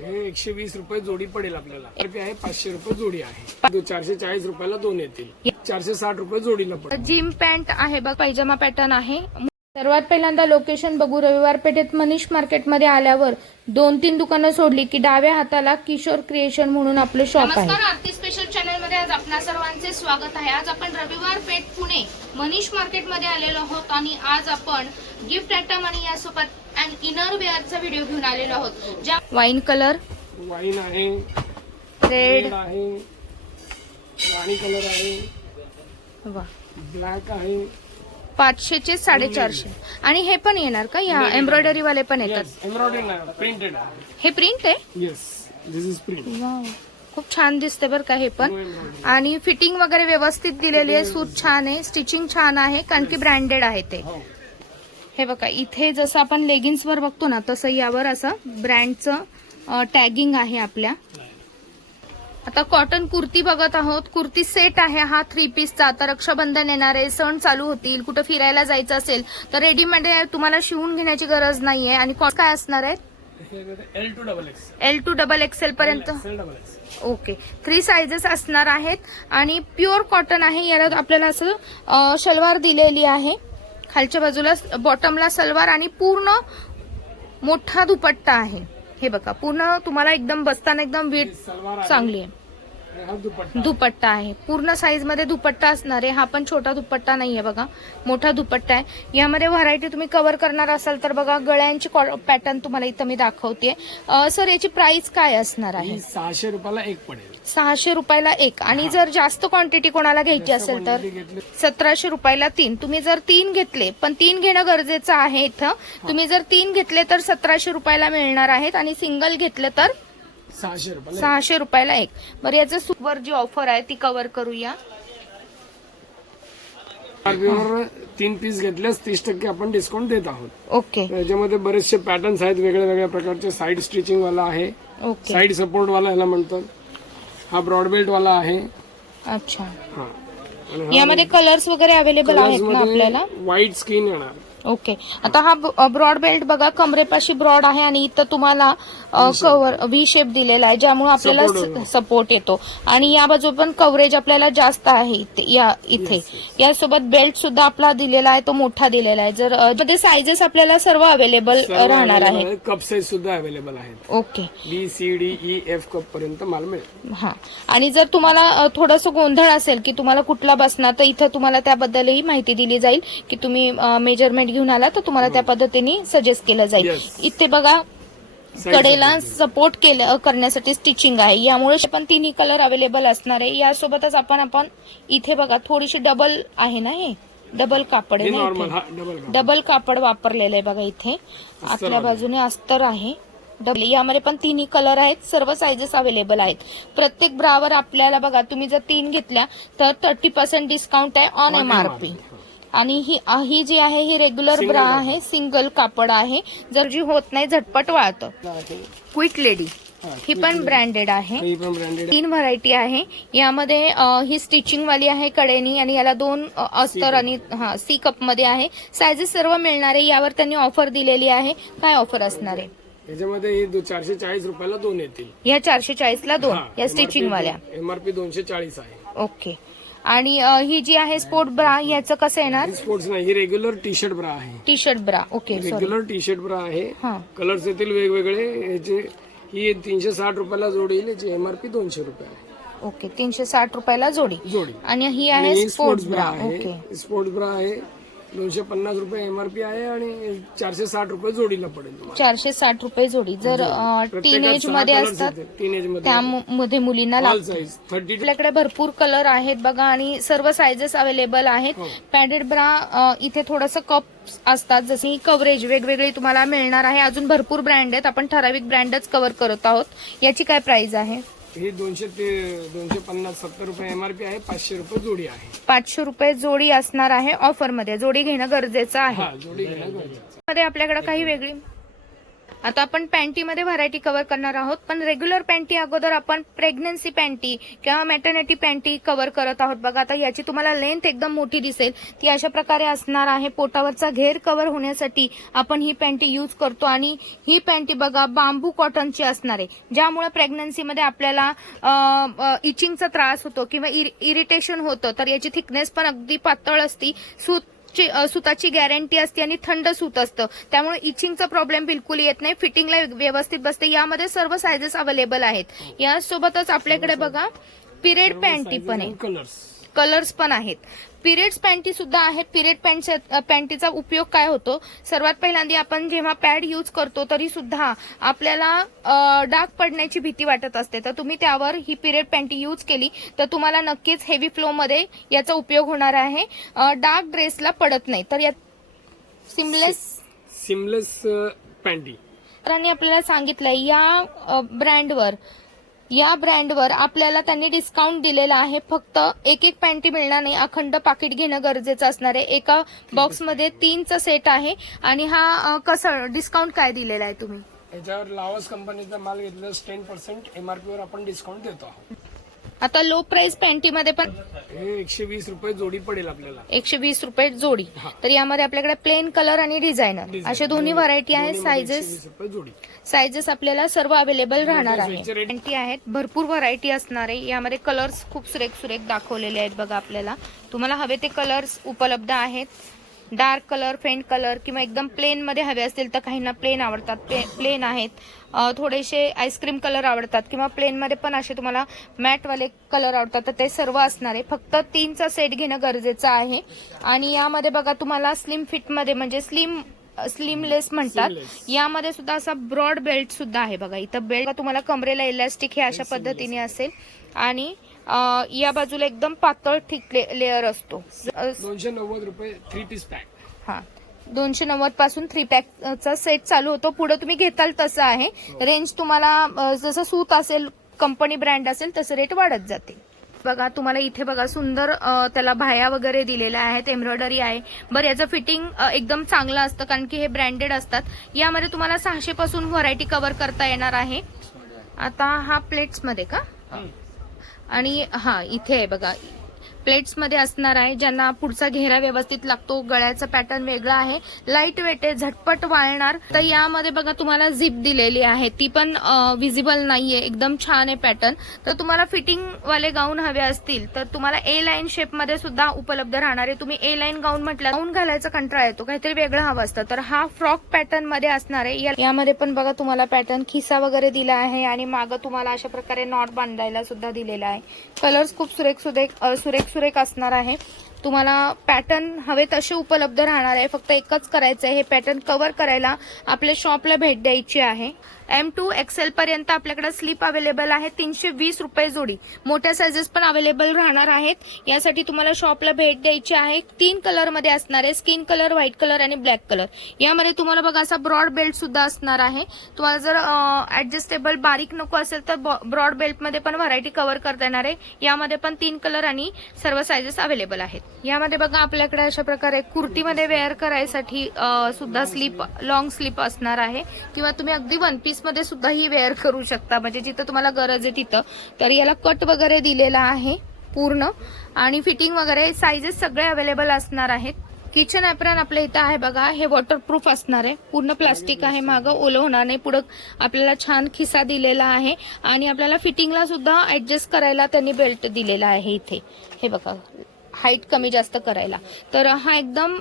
हे एकशे वीस रुपये जोडी पडेल आपल्याला. रुपये आहे पाचशे रुपये जोडी आहे. दो- चारशे चाळीस रुपयाला दोन येतील. चारशे साठ रुपये जोडीला पडेल. जिम पॅन्ट आहे बघ पैजामा पॅटर्न आहे. सर्वात पहिल्यांदा लोकेशन बघू रविवार पेठेत मनीष मार्केटमध्ये आल्यावर दोन तीन दुकानं सोडली की डाव्या हाताला किशोर क्रिएशन म्हणून आपलं शॉप आहे. नमस्कार आरती स्पेशल चॅनलमध्ये आज आपणा सर्वांचे स्वागत आहे. आज आपण रविवार पेठ पुणे मनीष मार्केटमध्ये आलेलो आहोत आणि आज आपण गिफ्ट आयटम आणि यासोबत अँड इनर वेअरचा व्हिडिओ घेऊन आलेलो आहोत. ज्या वाईन कलर वाईन आहे. रेड रेड आहे. राणी कलर आहे. वा ब्लॅक आहे. पाचशेचे साडेचारशे. आणि हे पण येणार का? या एम्ब्रॉयडरी वाले पण येतात. एम्ब्रॉयडरी नाही प्रिंटेड आहे. हे प्रिंट आहे? Yes this is print wow. खूप छान दिसते बरं का हे पण. आणि फिटिंग वगैरे व्यवस्थित दिलेली आहे. सूत छान आहे स्टिचिंग छान आहे कारण की ब्रँडेड आहे ते. हो. हे बघा इथे जसं आपण लेगिन्स वर बघतो ना तसं यावर असं ब्रँडचं टॅगिंग आहे आपल्या. आता कॉटन कुर्ती बघत आहोत. कुर्ती सेट आहे. हा थ्री पीसचा आता रक्षाबंधन येणार आहे सण चालू होतील. कुठं फिरायला जायचं असेल तर रेडीमेड तुम्हाला शिवून घेण्याची गरज नाहीये. आणि कॉस्ट काय असणार आहे? L to double X L to double XL पर्यंत. ओके थ्री साइजेस असणार आहेत. आणि प्युअर कॉटन आहे. याला आपल्याला असं शलवार दिलेली आहे. खालच्या बाजूला बॉटमला सलवार आणि पूर्ण मोठा दुपट्टा आहे. हे बघा पूर्ण तुम्हाला एकदम बसताना एकदम वीट चांगली आहे. दुपट्टा. आहे. पूर्ण साईजमध्ये दुपट्टा असणार आहे. हा पण छोटा दुपट्टा नाहीये बघा. मोठा दुपट्टा आहे. यामध्ये व्हरायटी तुम्ही कव्हर करणार असाल तर बघा गळ्यांची पॅटर्न तुम्हाला इथं मी दाखवते सर याची प्राइस काय असणार आहे? सहाशे रुपयाला एक पडेल. सहाशे रुपयाला एक. आणि जर जास्त क्वांटिटी कोणाला घ्यायची असेल तर? सतराशे रुपयाला तीन. तुम्ही जर तीन घेतले पण तीन घेणं गरजेचं आहे इथं. तुम्ही जर तीन घेतले तर सतराशे रुपयाला मिळणार आहेत. आणि सिंगल घेतलं तर? सहाशे रुपयाला सहाशे रुपयाला एक. बरं याचं सुपर जी ऑफर आहे ती कव्हर करूया. आरबीवर तीन पीस घेतल्यास तीस टक्के आपण डिस्काउंट देत आहोत. ओके याच्यामध्ये बरेचसे पॅटर्न्स आहेत वेगळ्या वेगळ्या प्रकारचे साईड स्टिचिंग वाला आहे ओके साईड सपोर्ट वाला ह्याला म्हणतात. हा ब्रॉड बेल्ट वाला आहे. अच्छा. हा. आणि यामध्ये कलर्स वगैरे अवेलेबल आहेत ना आपल्याला? व्हाईट स्किन येणार. ओके. आता हा ब्रॉड बेल्ट बघा कमरेपाशी ब्रॉड आहे आणि इथं तुम्हाला कव्हर व्ही शेप दिलेला आहे ज्यामुळे आपल्याला सपोर्ट येतो. आणि या बाजू पण कव्हरेज आपल्याला जास्त आहे इथे- या इथे. यासोबत बेल्ट सुद्धा आपला दिलेला आहे तो मोठा दिलेला आहे. जर मध्ये सायझेस आपल्याला सर्व अवेलेबल राहणार आहे. कप साईज सुद्धा अवेलेबल आहेत. Okay. B C D E F cup पर्यंत माल मिळेल. हा. आणि जर तुम्हाला थोडस गोंधळ असेल की तुम्हाला कुठला बसणार तर इथं तुम्हाला त्याबद्दलही माहिती दिली जाईल की तुम्ही मेजरमेंट घेऊन आला तर तुम्हाला त्या पद्धतीने सजेस्ट केलं जाईल. इथे बघा कडेला. सपोर्ट केलं करण्यासाठी स्टिचिंग आहे. यामुळे पण तिन्ही कलर अवेलेबल असणार आहे यासोबतच आपण आपण इथे बघा थोडीशी डबल आहे ना हे? डबल कापड आहे ना डबल कापड. वापरलेलं आहे बघा इथे. आतल्या आहे. बाजूने अस्तर आहे. डबल यामध्ये पण तिन्ही कलर आहेत सर्व साइजेस अवेलेबल आहेत. प्रत्येक ब्रावर आपल्याला बघा तुम्ही जर तीन घेतल्या तर थर्टी पर्सेंट डिस्काउंट आहे on On M R P MRP. आणि ही ही जी आहे ही रेग्युलर ब्रा. आहे सिंगल कापड आहे. जर जी होत नाही झटपट वाळतं. क्विक लेडी हा, पण ब्रँडेड आहे. ही तीन व्हरायटी आहे. यामध्ये ही स्टिचिंग वाली आहे कडेनी आणि याला दोन अस्तर आणि हा सी कपमध्ये आहे. सायझेस सर्व मिळणार आहे यावर त्यांनी ऑफर दिलेली आहे. काय ऑफर असणार आहे? याच्यामध्ये चारशे चाळीस रुपयाला दोन येतील. या चारशे चाळीस ला दोन या स्टिचिंग वाल्या. एमआरपी दोनशे चाळीस आहे. ओके आणि अ, ही जी आहे स्पोर्ट ब्रा याचं कसं येणार? स्पोर्ट्स नाही ही रेग्युलर टी शर्ट ब्रा आहे. T shirt bra okay sorry regular T shirt bra आहे. हा. कलर्स येतील वेगवेगळे याचे ही तीनशे साठ रुपयाला जोडी येईल याची एमआरपी दोनशे रुपये आहे. ओके तीनशे साठ रुपयाला जोडी. जोडी. आणि ही आणि आहे ही sports bra okay sports bra आहे. दोनशे पन्नास रुपये एमआरपी आहे आणि चारशे साठ रुपये जोडीला पडेल चारशे साठ रुपये जोडी. जर टीन एजमध्ये असतात टीन एजमध्ये त्यामध्ये मुलींना आपल्याकडे भरपूर कलर आहेत बघा आणि सर्व सायझेस अवेलेबल आहेत. हो. पॅडेड ब्रा अ, इथे थोडस कप असतात. जसे कव्हरेज वेगवेगळी तुम्हाला मिळणार आहे. अजून भरपूर ब्रँड आहेत. आपण ठराविक ब्रँडच कव्हर करत आहोत. याची काय प्राइस आहे? ही दोनशे ते दोनशे पन्नास सत्तर रुपये एमआरपी आहे पाचशे रुपये जोडी आहे. पाचशे रुपये जोडी असणार आहे ऑफरमध्ये. जोडी घेणं गरजेचं आहे. हा जोडी घेणं गरजेचं मध्ये आपल्याकडे काही वेगळी आता आपण पॅन्टीमध्ये व्हरायटी कव्हर करणार आहोत. पण रेग्युलर पॅन्टी अगोदर आपण प्रेग्नन्सी पॅन्टी किंवा मॅटर्निटी पॅन्टी कव्हर करत आहोत. बघा आता याची तुम्हाला लेंथ एकदम मोठी दिसेल. ती अशा प्रकारे असणार आहे. पोटावरचा घेर कव्हर होण्यासाठी आपण ही पॅन्टी यूज करतो. आणि ही पॅन्टी बघा बांबू कॉटनची असणार आहे. ज्यामुळे प्रेग्नन्सीमध्ये आपल्याला इचिंगचा त्रास होतो किंवा इरिटेशन होतं. तर याची थिकनेस पण अगदी पातळ असती. सूत सुताची गॅरंटी असते आणि थंड सूत असतं. त्यामुळे इचिंगचा प्रॉब्लेम बिलकुल येत नाही. फिटिंगला व्यवस्थित बसते. यामध्ये सर्व सायझेस अवेलेबल आहेत. यासोबतच आपल्याकडे बघा पिरियड पॅन्टी पण आहे. कलर्स कलर्स पण आहेत. पिरियड्स पॅन्टी सुद्धा आहेत पिरियड पॅन्ट पॅन्टीचा उपयोग काय होतो? सर्वात पहिल्यांदा आपण जेव्हा पॅड यूज करतो तरी सुद्धा आपल्याला डाग पडण्याची भीती वाटत असते. तर तुम्ही त्यावर ही पिरियड पॅन्टी यूज केली तर तुम्हाला नक्कीच हेवी फ्लो मध्ये याचा उपयोग होणार आहे. डाग ड्रेसला पडत नाही. तर यात सिमलेस सिमलेस पॅन्टी आपल्याला सांगितलंय या ब्रँडवर या ब्रँडवर आपल्याला त्यांनी डिस्काउंट दिलेला आहे. फक्त एक एक पॅन्टी मिळणार नाही. अखंड पाकिट घेणं गरजेचं असणार आहे. एका बॉक्समध्ये तीनचा सेट आहे. आणि हा कसं डिस्काउंट काय दिलेला आहे तुम्ही? याच्यावर लावस कंपनीचा माल घेतला टेन पर्सेंट एमआरपीवर आपण डिस्काउंट देतो आहोत. आता लो प्राइस पॅन्टीमध्ये पण हे एकशे वीस रुपये जोडी पडेल आपल्याला. एकशे वीस रुपये जोडी. तर यामध्ये आपल्याकडे प्लेन कलर आणि डिझायनर अशा दोन्ही व्हरायटी आहेत दोन्हीमध्ये सायझेस 120 रुपये जोडी. सायझेस आपल्याला सर्व अवेलेबल राहणार आहे. पॅन्टी आहेत भरपूर व्हरायटी असणार आहे. यामध्ये कलर्स खूप सुरेख सुरेख दाखवलेले आहेत बघा आपल्याला. तुम्हाला हवे ते कलर्स उपलब्ध आहेत. डार्क कलर फेंट कलर किंवा एकदम प्लेन मध्ये हवे असतील तर काहींना प्लेन आवडतात. प्लेन आहेत. थोडेसे आईस्क्रीम कलर आवडतात किंवा प्लेन मध्ये पण असे तुम्हाला मॅट वाले कलर आवडतात. तर ते सर्व असणार आहे. फक्त तीनचा सेट घेणं गरजेचं आहे. आणि यामध्ये बघा तुम्हाला स्लिम फिटमध्ये म्हणजे स्लिम स्लिमलेस म्हणतात. यामध्ये सुद्धा असा ब्रॉड बेल्ट सुद्धा आहे बघा. इथं बेल्ट तुम्हाला कमरेला इलास्टिक हे अशा पद्धतीने असेल. आणि या बाजूला एकदम पातळ थिक लेअर असतो. दोनशे नव्वद रुपये थ्री पीस पॅक हा. दोनशे नव्वदपासून थ्री पॅकचा सेट चालू होतो. पुढे तुम्ही घेताल तसं आहे. रेंज तुम्हाला अं, जसं सूत असेल कंपनी ब्रँड असेल तसं रेट वाढत जाते. बघा तुम्हाला इथे बघा सुंदर त्याला भाया वगैरे दिलेल्या आहेत एम्ब्रॉयडरी आहे. बरं याचं फिटिंग एकदम चांगलं असतं कारण की हे ब्रँडेड असतात. यामध्ये तुम्हाला सहाशे पासून व्हरायटी कव्हर करता येणार आहे. आता हा प्लेट्समध्ये का? आणि हां इथे आहे बघा. प्लेट्समध्ये असणार आहे ज्यांना पुढचा घेरा व्यवस्थित लागतो गळ्याचा पॅटर्न वेगळा आहे लाइट वेट आहे झटपट वाळणार. तर यामध्ये बघा तुम्हाला झिप दिलेली आहे. ती पण विजिबल नाहीये एकदम छान आहे पॅटर्न. तर तुम्हाला फिटिंग वाले गाऊन हवे असतील तर तुम्हाला ए लाईन शेपमध्ये सुद्धा उपलब्ध राहणार आहे. तुम्ही ए लाईन गाऊन म्हटलं गाऊन घालायचा कंटाळा येतो काहीतरी वेगळं हवं असतं. तर हा फ्रॉक पॅटर्नमध्ये असणार आहे. या- यामध्ये पण बघा तुम्हाला पॅटर्न खिसा वगैरे दिला आहे आणि मागं तुम्हाला अशा प्रकारे नॉट बांधायला सुद्धा दिलेला आहे. कलर्स खूप सुरेख सुरेख सुरेख सुरेख असणार आहे. तुम्हाला पॅटर्न हवे तसे उपलब्ध राहणार आहे. फक्त एकच करायचं आहे हे पॅटर्न कव्हर करायला आपल्या शॉपला भेट द्यायची आहे. एम टू एक्सेल पर्यंत आपल्याकडे स्लीप अवेलेबल आहे. तीनशे वीस रुपये जोडी. मोठ्या सायझेस पण अवेलेबल राहणार आहेत. यासाठी तुम्हाला शॉपला भेट द्यायची आहे. तीन कलरमध्ये असणार आहे. स्किन कलर व्हाईट कलर आणि ब्लॅक कलर यामध्ये तुम्हाला बघा असा ब्रॉड बेल्ट सुद्धा असणार आहे. तुम्हाला जर ऍडजस्टेबल बारीक नको असेल तर ब्रॉड बेल्टमध्ये पण व्हरायटी कव्हर करता येणार आहे. यामध्ये पण तीन कलर आणि सर्व सायझेस अवेलेबल आहेत. यामध्ये बघा आपल्याकडे अशा प्रकारे कुर्तीमध्ये वेअर करायसाठी सुद्धा स्लीप लॉंग स्लीप असणार आहे. किंवा तुम्ही अगदी वन पीस मध्ये सुद्धा ही वेअर करू शकता. म्हणजे जिथं तुम्हाला गरज आहे तिथं. तर याला कट वगैरे दिलेला आहे पूर्ण. आणि फिटिंग वगैरे साईजेस सगळे अवेलेबल असणार आहेत. किचन ऍप्रन आपल्या इथं आहे बघा. हे वॉटरप्रूफ असणार आहे. पूर्ण प्लास्टिक आहे मागं. ओलं होणार नाही. पुढं आपल्याला छान खिसा दिलेला आहे. आणि आपल्याला फिटिंगला सुद्धा ऍडजस्ट करायला त्यांनी बेल्ट दिलेला आहे इथे. हे बघा. हाईट कमी जास्त करायला. तर हा एकदम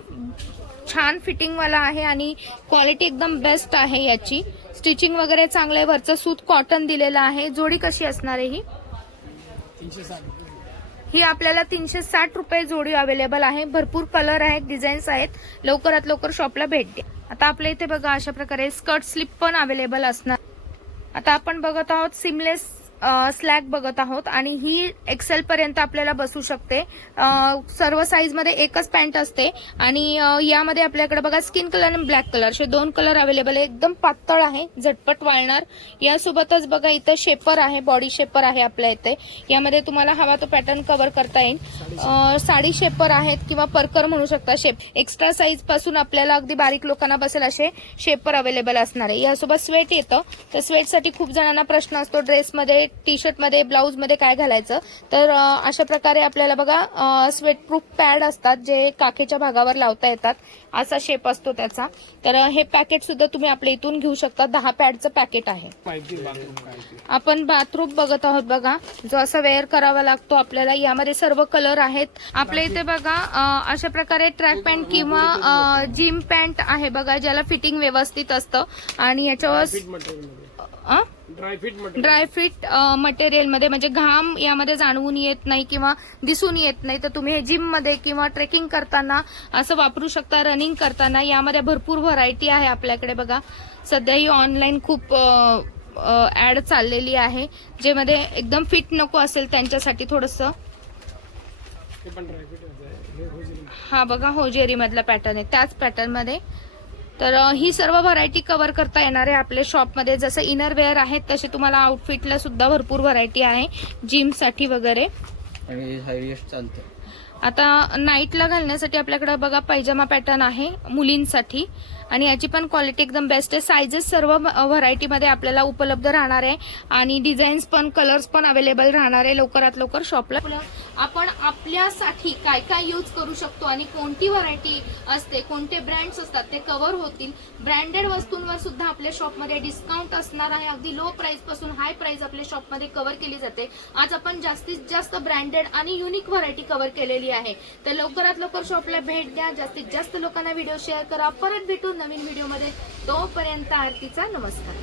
छान फिटिंगवाला आहे आणि क्वालिटी एकदम बेस्ट आहे याची. स्टिचिंग वगैरे चांगलं आहे वरचं सूत कॉटन दिलेलं आहे. जोडी कशी असणार आहे ही? ही आपल्याला तीनशे साठ रुपये जोडी अवेलेबल आहे. भरपूर कलर आहेत डिझाईन्स आहेत. लवकरात लवकर शॉपला भेट द्या. आता आपल्या इथे बघा अशा प्रकारे स्कर्ट स्लिप पण अवेलेबल असणार. आता आपण बघत आहोत सिमलेस स्लॅग बघत आहोत आणि ही एक्सेल पर्यंत आपल्याला बसू शकते. सर्व साईजमध्ये एकच पॅन्ट असते आणि यामध्ये आपल्याकडे बघा स्किन कलर आणि ब्लॅक कलर असे दोन कलर अवेलेबल आहे. एकदम पातळ आहे झटपट वाळणार. यासोबतच बघा इथं शेपर आहे बॉडी शेपर आहे आपल्या इथे. यामध्ये तुम्हाला हवा तो पॅटर्न कव्हर करता येईल. साडी शेपर आहेत किंवा परकर म्हणू शकता शेप एक्स्ट्रा साईजपासून आपल्याला अगदी बारीक लोकांना बसेल असे शेपर अवेलेबल असणार आहे. यासोबत स्वेट येतं. तर स्वेटसाठी खूप जणांना प्रश्न असतो. ड्रेसमध्ये टी शर्टमध्ये ब्लाऊजमध्ये काय घालायचं? तर अशा प्रकारे आपल्याला बघा स्वेट प्रूफ पॅड असतात जे काखेच्या भागावर लावता येतात. असा शेप असतो त्याचा. तर हे पॅकेट सुद्धा तुम्ही आपल्या इथून घेऊ शकता. दहा पॅडचं पॅकेट आहे. आपण बाथरूम बघत आहोत बघा. जो असा वेअर करावा लागतो आपल्याला. यामध्ये सर्व कलर आहेत. आपल्या इथे बघा अशा प्रकारे ट्रॅक पॅन्ट किंवा जिम पॅन्ट आहे बघा ज्याला फिटिंग व्यवस्थित असतं. आणि याच्यावर ड्रायफ्रूट मटेरियलमध्ये म्हणजे घाम यामध्ये जाणवून येत नाही किंवा दिसून येत नाही तर तुम्ही हे जिममध्ये किंवा ट्रेकिंग करताना असं वापरू शकता रनिंग करताना. यामध्ये भरपूर व्हरायटी आहे आपल्याकडे बघा. सध्या ही ऑनलाईन खूप ऍड चाललेली आहे जे मध्ये एकदम फिट नको असेल त्यांच्यासाठी थोडस. हा बघा होजेरी मधला पॅटर्न आहे. त्याच पॅटर्नमध्ये तर ही सर्व व्हरायटी कव्हर करता येणार आहे आपल्या शॉपमध्ये जसं इनर वेअर आहेत तसे तुम्हाला आउटफिटला सुद्धा भरपूर व्हरायटी आहे जिमसाठी वगैरे. आता नाईटला घालण्यासाठी आपल्याकडे बघा पैजामा पॅटर्न आहे मुलींसाठी. आणि याची पण क्वालिटी एकदम बेस्ट आहे. सायझेस सर्व व्हरायटीमध्ये आपल्याला उपलब्ध राहणार आहे. आणि डिझाईन्स पण कलर्स पण अवेलेबल राहणार आहे लवकरात लवकर शॉपला आपण आपल्यासाठी काय काय यूज करू शकतो आणि कोणती व्हरायटी असते कोणते ब्रँड्स असतात ते कव्हर होतील. ब्रँडेड वस्तूंवर सुद्धा आपल्या शॉपमध्ये डिस्काउंट असणार आहे. अगदी लो प्राइसपासून हाय प्राइस आपल्या शॉपमध्ये कव्हर केली जाते. आज आपण जास्तीत जास्त ब्रँडेड आणि युनिक व्हरायटी कव्हर केलेली आहे. तर लवकरात लवकर शॉपला भेट द्या. जास्तीत जास्त लोकांना व्हिडिओ शेअर करा. परत भेटून नवीन व्हिडिओमध्ये तोपर्यंत आरतीचा नमस्कार.